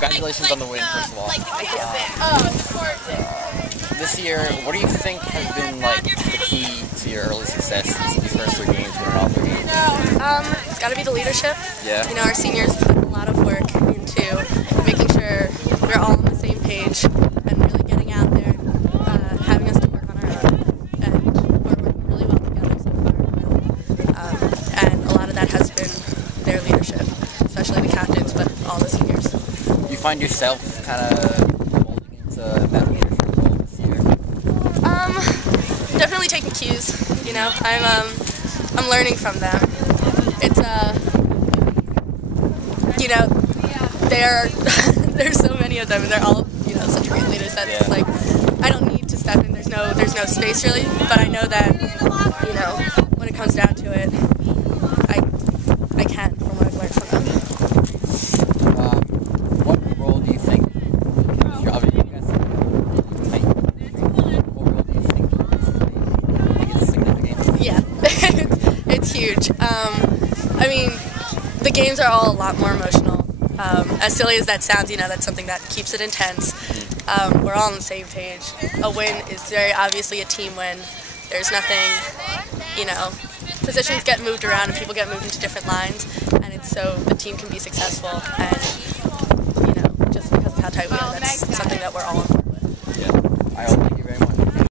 congratulations on the win, first of all. This year, what do you think has been like the key to your early success these first 3 games, winning all 3 games? It's got to be the leadership. Yeah. You know, our seniors put a lot of work into making sure we're all on the same page and really getting out there, having us to work on our own, and we're working really well together so far. And a lot of that has been their leadership, especially the captains, but all the seniors. You find yourself kind of molding into that leadership role this year? Definitely taking cues. You know, I'm learning from them. It's you know, there's so many of them, and they're all, you know, such great leaders that it's like I don't need to step in. There's no space really, but I know that, you know, when it comes down to it, I can, from what I've learned from them. What role do you think? You're obviously what role do you think is significant? Yeah, it's huge. I mean, the games are all a lot more emotional. As silly as that sounds, you know, that's something that keeps it intense. We're all on the same page. A win is very obviously a team win. There's nothing, you know, positions get moved around and people get moved into different lines, and it's so the team can be successful, and, you know, just because of how tight we are, that's something that we're all on board with. Yeah. Thank you very much.